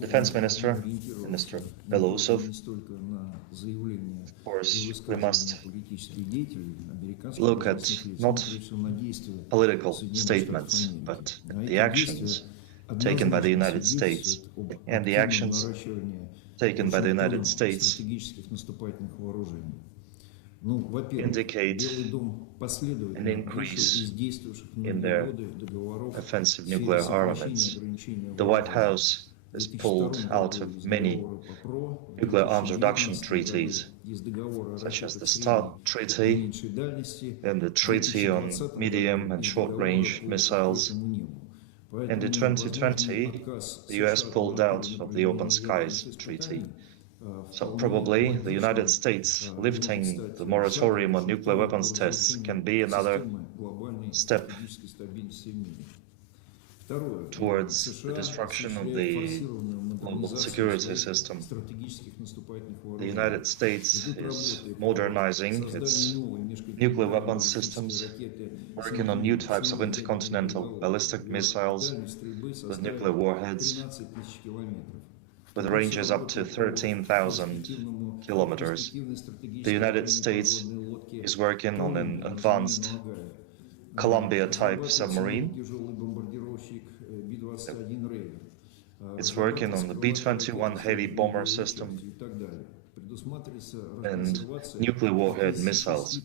Defense Minister, Minister Belousov, of course, we must look at not political statements, but the actions taken by the United States, and the actions taken by the United States indicate an increase in their offensive nuclear armaments. The White House has pulled out of many nuclear arms reduction treaties, such as the START Treaty and the Treaty on Medium and Short-Range Missiles. And in 2020, the US pulled out of the Open Skies Treaty. So probably the United States lifting the moratorium on nuclear weapons tests can be another step towards the destruction of the global security system. The United States is modernizing its nuclear weapons systems, working on new types of intercontinental ballistic missiles with nuclear warheads, with ranges up to 13,000 kilometers. The United States is working on an advanced Columbia-type submarine. It's working on the B-21 heavy bomber system and nuclear warhead missiles.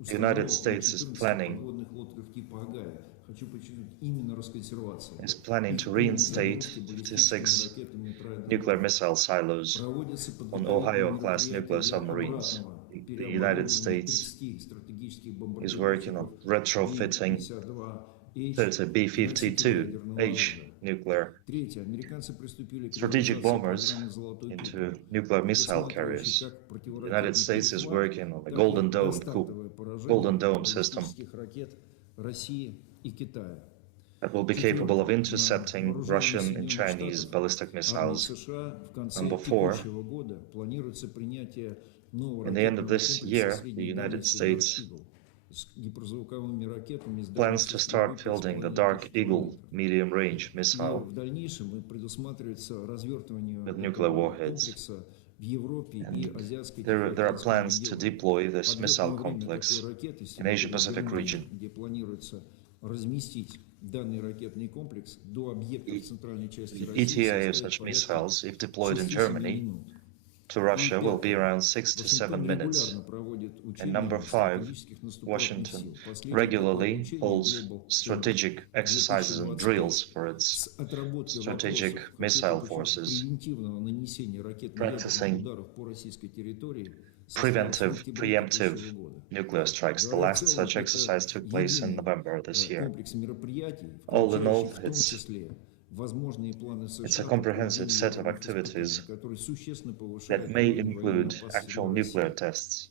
The United States is planning to reinstate 56 nuclear missile silos on Ohio-class nuclear submarines. The United States is working on retrofitting 30 B-52H nuclear strategic bombers into nuclear missile carriers. The United States is working on the Golden Dome system that will be capable of intercepting Russian and Chinese ballistic missiles. Number 4, in the end of this year, the United States plans to start building the Dark Eagle medium-range missile with nuclear warheads. And there are plans to deploy this missile complex in the Asia-Pacific region. The ETA of such missiles, if deployed in Germany, to Russia will be around 6 to 7 minutes. And number 5, Washington regularly holds strategic exercises and drills for its strategic missile forces, practicing preemptive nuclear strikes. The last such exercise took place in November this year. All in all, it's a comprehensive set of activities that may include actual nuclear tests,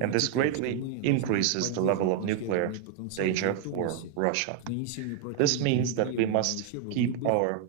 and this greatly increases the level of nuclear danger for Russia. This means that we must keep our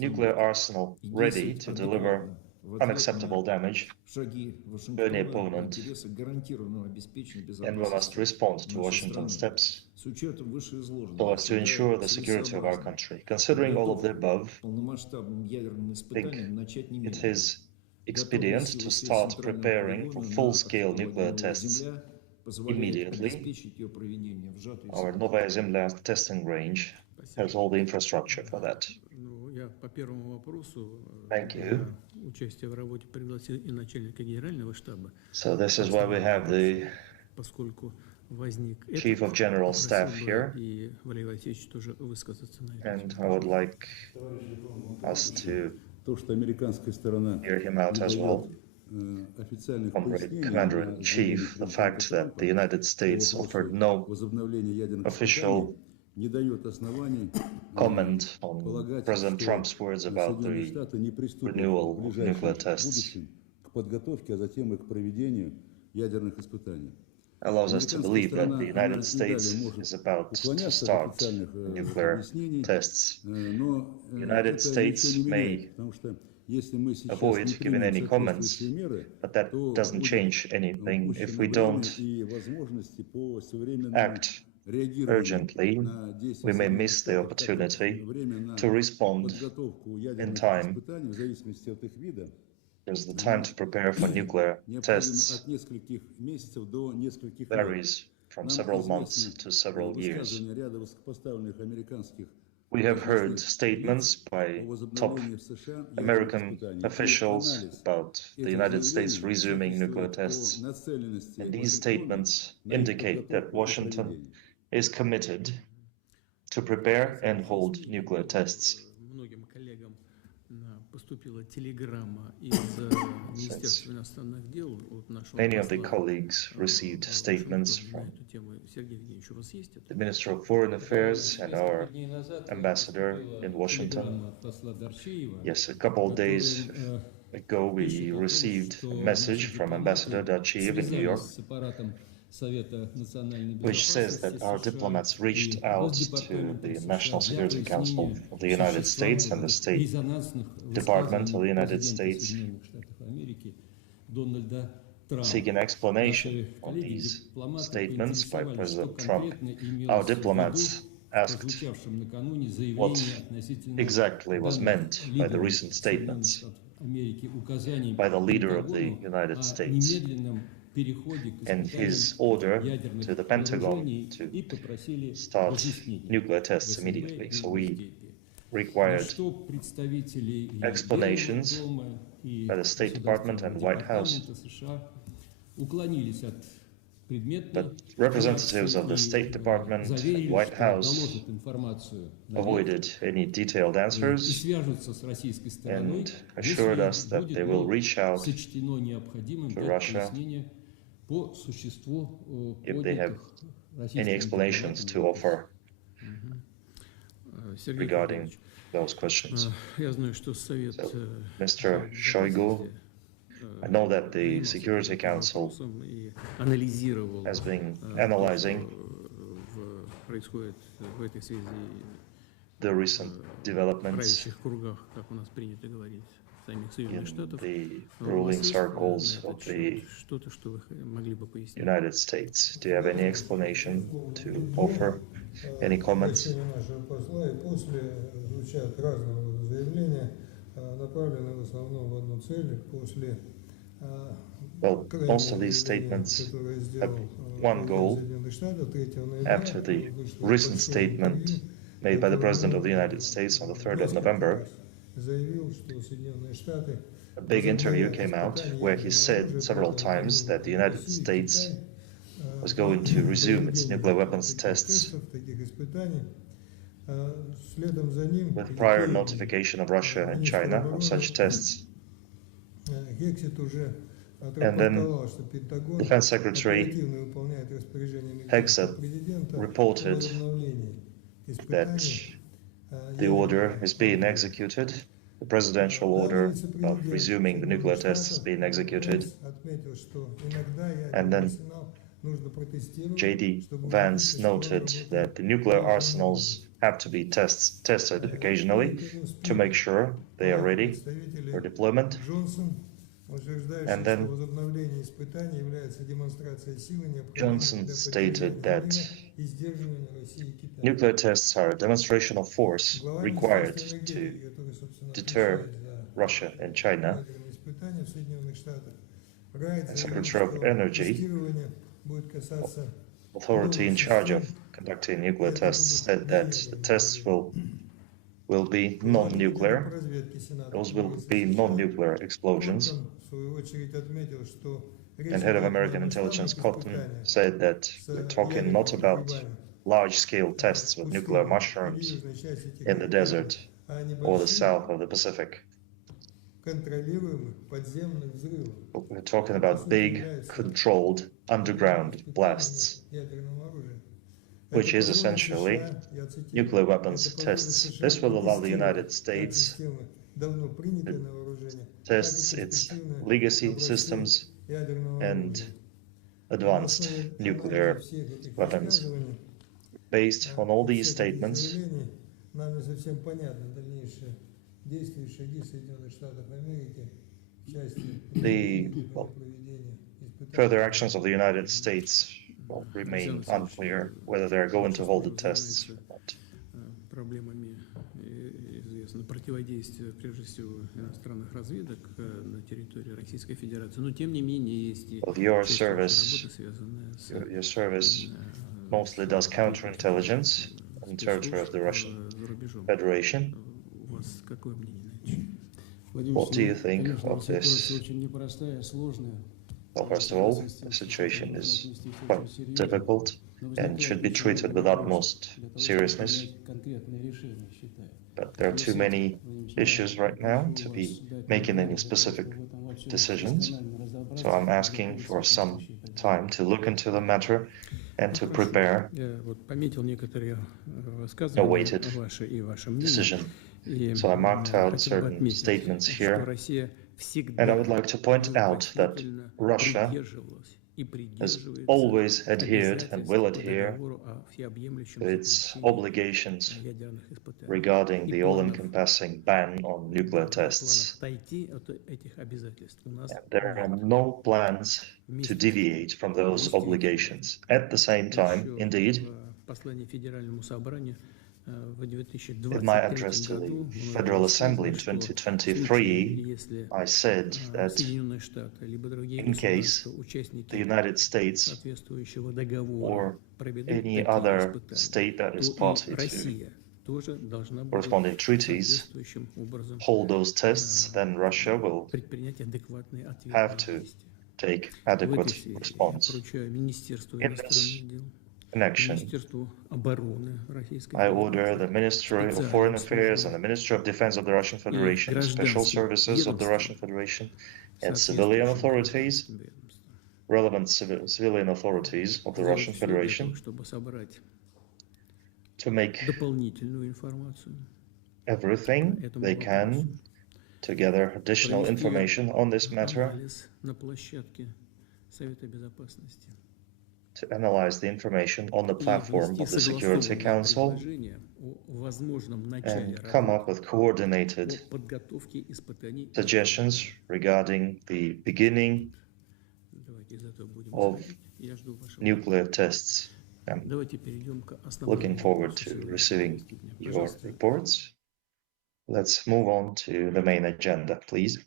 nuclear arsenal ready to deliver unacceptable damage to any opponent, and we must respond to Washington's steps so as to ensure the security of our country. Considering all of the above, I think it is expedient to start preparing for full-scale nuclear tests immediately. Our Novaya Zemlya testing range has all the infrastructure for that. Thank you. So this is why we have the Chief of General Staff here, and I would like us to hear him out as well. Comrade Commander-in-Chief, the fact that the United States offered no official comment on President Trump's words about the renewal of nuclear tests allows us to believe that the United States is about to start nuclear tests. The United States may avoid giving any comments, but that doesn't change anything if we don't act urgently, we may miss the opportunity to respond in time, because the time to prepare for nuclear tests varies from several months to several years. We have heard statements by top American officials about the United States resuming nuclear tests, and these statements indicate that Washington is committed to prepare and hold nuclear tests. Since many of the colleagues received statements from the Minister of Foreign Affairs and our ambassador in Washington. Yes, a couple of days ago we received a message from Ambassador Dachiyev in New York, which says that our diplomats reached out to the National Security Council of the United States and the State Department of the United States, seeking explanation on these statements by President Trump. Our diplomats asked what exactly was meant by the recent statements by the leader of the United States and his order to the Pentagon to start nuclear tests immediately. So we required explanations by the State Department and the White House. But representatives of the State Department and White House avoided any detailed answers and assured us that they will reach out to Russia if they have any explanations to offer regarding those questions. So, Mr. Shoigu, I know that the Security Council has been analyzing the recent developments in the ruling circles of the United States. Do you have any explanation to offer? Any comments? Well, most of these statements have one goal. After the recent statement made by the President of the United States on the 3rd of November, a big interview came out where he said several times that the United States was going to resume its nuclear weapons tests with prior notification of Russia and China of such tests. And then Defense Secretary Hegseth reported that the order is being executed. The presidential order of resuming the nuclear tests is being executed. And then J.D. Vance noted that the nuclear arsenals have to be tested occasionally to make sure they are ready for deployment. And then Johnson stated that nuclear tests are a demonstration of force required to deter Russia and China. And Secretary of Energy, authority in charge of conducting nuclear tests, said that the tests will be non-nuclear. Those will be non-nuclear explosions. And head of American intelligence Cotton said that we're talking not about large-scale tests with nuclear mushrooms in the desert or the south of the Pacific. We're talking about big, controlled underground blasts, which is essentially nuclear weapons tests. This will allow the United States to test its legacy systems and advanced nuclear weapons. Based on all these statements, the further actions of the United States will remain unclear whether they're going to hold the tests or not. Проблемами известно противодействие, прежде всего, иностранных разведок на территории Российской Федерации. Но тем не менее есть и your service mostly does counterintelligence on territory of the Russian Federation. What do you think of this? Well, first of all, the situation is quite difficult and should be treated with utmost seriousness. But there are too many issues right now to be making any specific decisions. So I'm asking for some time to look into the matter and to prepare a weighted decision. So I marked out certain statements here, and I would like to point out that Russia has always adhered and will adhere to its obligations regarding the all-encompassing ban on nuclear tests. And there are no plans to deviate from those obligations. At the same time, indeed, in my address to the Federal Assembly in 2023, I said that in case the United States or any other state that is party to corresponding treaties hold those tests, then Russia will have to take adequate response. In this connection, I order the Ministry of Foreign Affairs and the Ministry of Defense of the Russian Federation, Special Services of the Russian Federation, and civilian authorities, relevant civilian authorities of the Russian Federation, to make everything they can to gather additional information on this matter, to analyze the information on the platform of the Security Council and come up with coordinated suggestions regarding the beginning of nuclear tests. I'm looking forward to receiving your reports. Let's move on to the main agenda, please.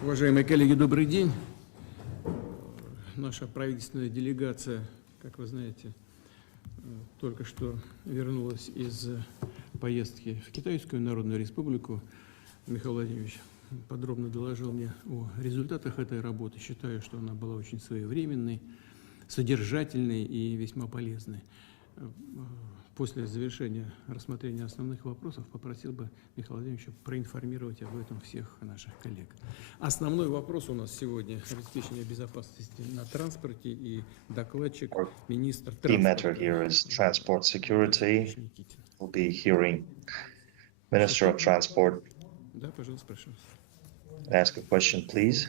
Уважаемые коллеги, добрый день. Наша правительственная делегация, как вы знаете, только что вернулась из поездки в Китайскую Народную Республику. Михаил Владимирович подробно доложил мне о результатах этой работы. Считаю, что она была очень своевременной, содержательной и весьма полезной. После завершения рассмотрения основных вопросов попросил бы Михаила Владимировича проинформировать об этом всех наших коллег. Основной вопрос у нас сегодня – обеспечение безопасности на транспорте, и докладчик министр tранспорта. The matter here is transport security. We'll be hearing Minister of Transport. Да, пожалуйста, прошу. Ask a question, please.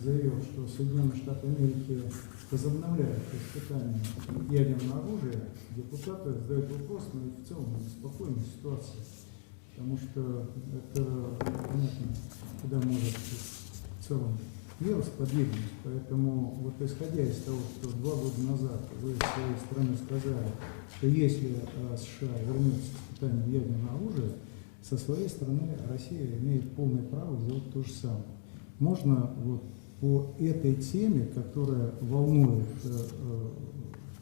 Заявил, что Соединенные Штаты Америки возобновляют испытания ядерного оружия, депутаты задают вопрос, но и в целом спокойной ситуации, потому что это, понятно, куда может в целом вирус подвигнуть. Поэтому вот исходя из того, что 2 года назад вы с своей стороны сказали, что если США вернется к испытанию ядерного оружия, со своей стороны Россия имеет полное право сделать то же самое. Можно вот по этой теме, которая волнует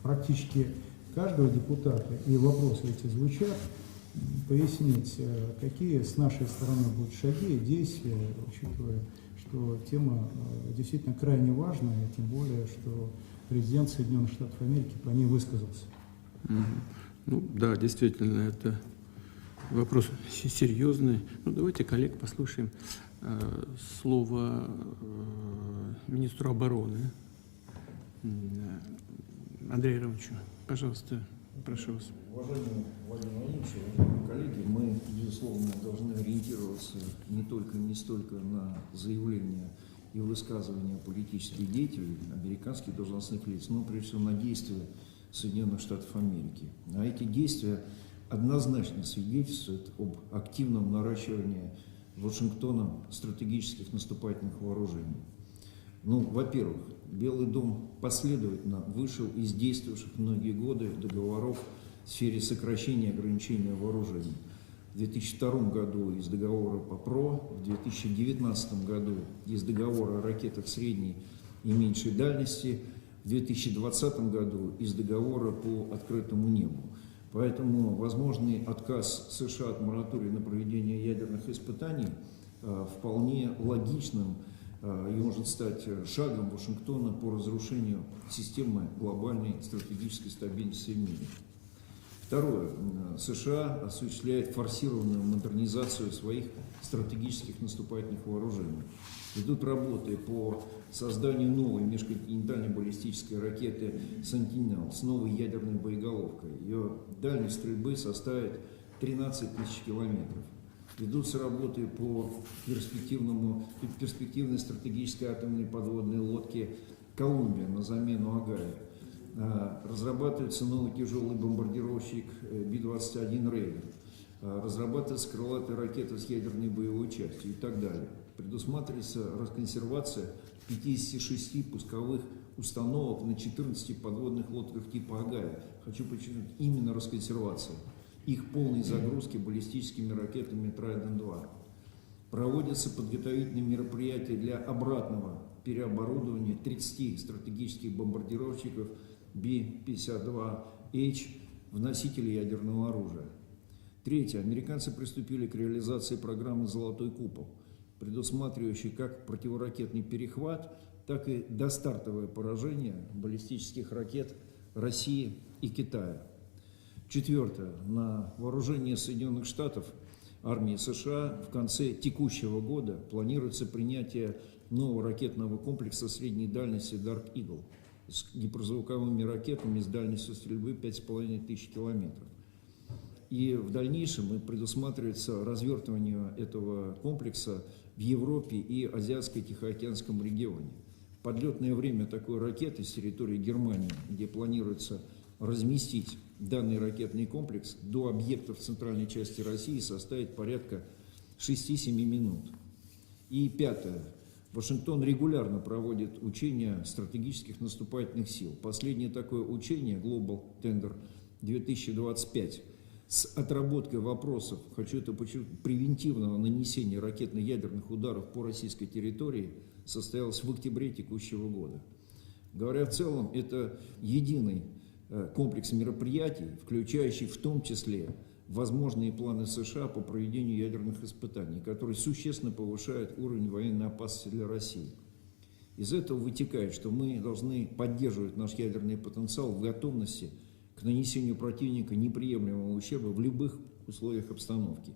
практически каждого депутата, и вопросы эти звучат, пояснить, какие с нашей стороны будут шаги и действия, учитывая, что тема действительно крайне важная, тем более, что президент Соединенных Штатов Америки по ней высказался. Ну да, действительно, это вопрос серьезный. Ну, давайте коллег послушаем слово министру обороны Андрею Ивановичу. Пожалуйста, прошу вас. Уважаемый Владимир Владимирович, уважаемые коллеги, мы, безусловно, должны ориентироваться не столько на заявления и высказывания политических деятелей, американских должностных лиц, но прежде всего на действия Соединенных Штатов Америки. А эти действия однозначно свидетельствуют об активном наращивании Вашингтоном стратегических наступательных вооружений. Ну, во-первых, Белый дом последовательно вышел из действовавших многие годы договоров в сфере сокращения и ограничения вооружений. В 2002 году из договора по ПРО, в 2019 году из договора о ракетах средней и меньшей дальности, в 2020 году из договора по открытому небу. Поэтому возможный отказ США от моратория на проведение ядерных испытаний вполне логичным и может стать шагом Вашингтона по разрушению системы глобальной стратегической стабильности в мире. Второе. США осуществляет форсированную модернизацию своих стратегических наступательных вооружений. Идут работы по созданию новой межконтинентальной баллистической ракеты «Сентинел» с новой ядерной боеголовкой. Ее дальность стрельбы составит 13 тысяч километров. Ведутся работы по перспективной стратегической атомной подводной лодке «Колумбия» на замену «Огайо». Разрабатывается новый тяжелый бомбардировщик Би-21 «Рейдер». Разрабатывается крылатая ракета с ядерной боевой частью и так далее. Предусматривается расконсервация 56 пусковых установок на 14 подводных лодках типа «Огайо». Хочу подчеркнуть, именно расконсервация. Их полной загрузки баллистическими ракетами «Трайдент-2». Проводятся подготовительные мероприятия для обратного переоборудования 30 стратегических бомбардировщиков Би-52H в носители ядерного оружия. Третье. Американцы приступили к реализации программы «Золотой купол», предусматривающей как противоракетный перехват, так и достартовое поражение баллистических ракет России и Китая. Четвертое. На вооружение Соединенных Штатов армии США в конце текущего года планируется принятие нового ракетного комплекса средней дальности Dark Eagle с гиперзвуковыми ракетами с дальностью стрельбы 5500 километров. И в дальнейшем предусматривается развертывание этого комплекса в Европе и Азиатско-Тихоокеанском регионе. Подлетное время такой ракеты с территории Германии, где планируется разместить данный ракетный комплекс до объектов в центральной части России, составит порядка 6-7 минут. И пятое. Вашингтон регулярно проводит учения стратегических наступательных сил. Последнее такое учение, Global Tender 2025, с отработкой вопросов, хочу это подчеркнуть, превентивного нанесения ракетно-ядерных ударов по российской территории, состоялось в октябре текущего года. Говоря в целом, это единый комплекс мероприятий, включающий в том числе возможные планы США по проведению ядерных испытаний, которые существенно повышают уровень военной опасности для России. Из этого вытекает, что мы должны поддерживать наш ядерный потенциал в готовности к нанесению противника неприемлемого ущерба в любых условиях обстановки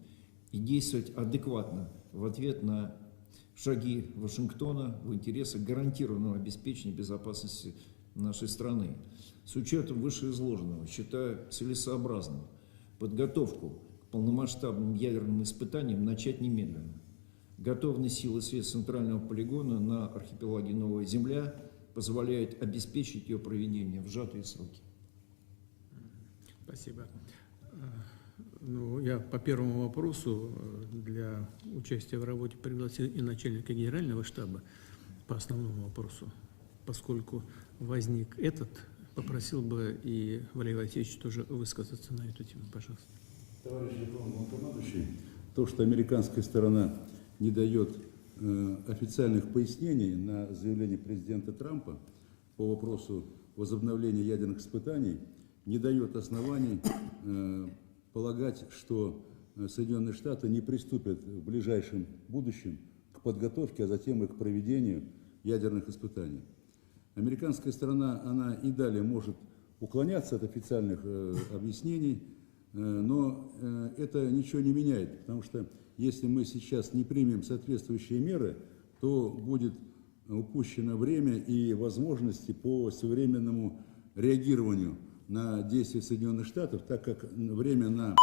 и действовать адекватно в ответ на шаги Вашингтона в интересах гарантированного обеспечения безопасности нашей страны. С учетом вышеизложенного считаю целесообразным подготовку к полномасштабным ядерным испытаниям начать немедленно. Готовность сил и средств центрального полигона на архипелаге Новая Земля позволяет обеспечить ее проведение в сжатые сроки. Спасибо. Ну, я по первому вопросу для участия в работе пригласил и начальника генерального штаба по основному вопросу. Поскольку возник этот, попросил бы и Валерий Васильевич тоже высказаться на эту тему, пожалуйста. Товарищ главнокомандующий, то, что американская сторона не дает официальных пояснений на заявление президента Трампа по вопросу возобновления ядерных испытаний, не дает оснований полагать, что Соединенные Штаты не приступят в ближайшем будущем к подготовке, а затем и к проведению ядерных испытаний. Американская сторона, она и далее может уклоняться от официальных объяснений, но это ничего не меняет, потому что если мы сейчас не примем соответствующие меры, то будет упущено время и возможности по своевременному реагированию на действия Соединенных Штатов, так как время на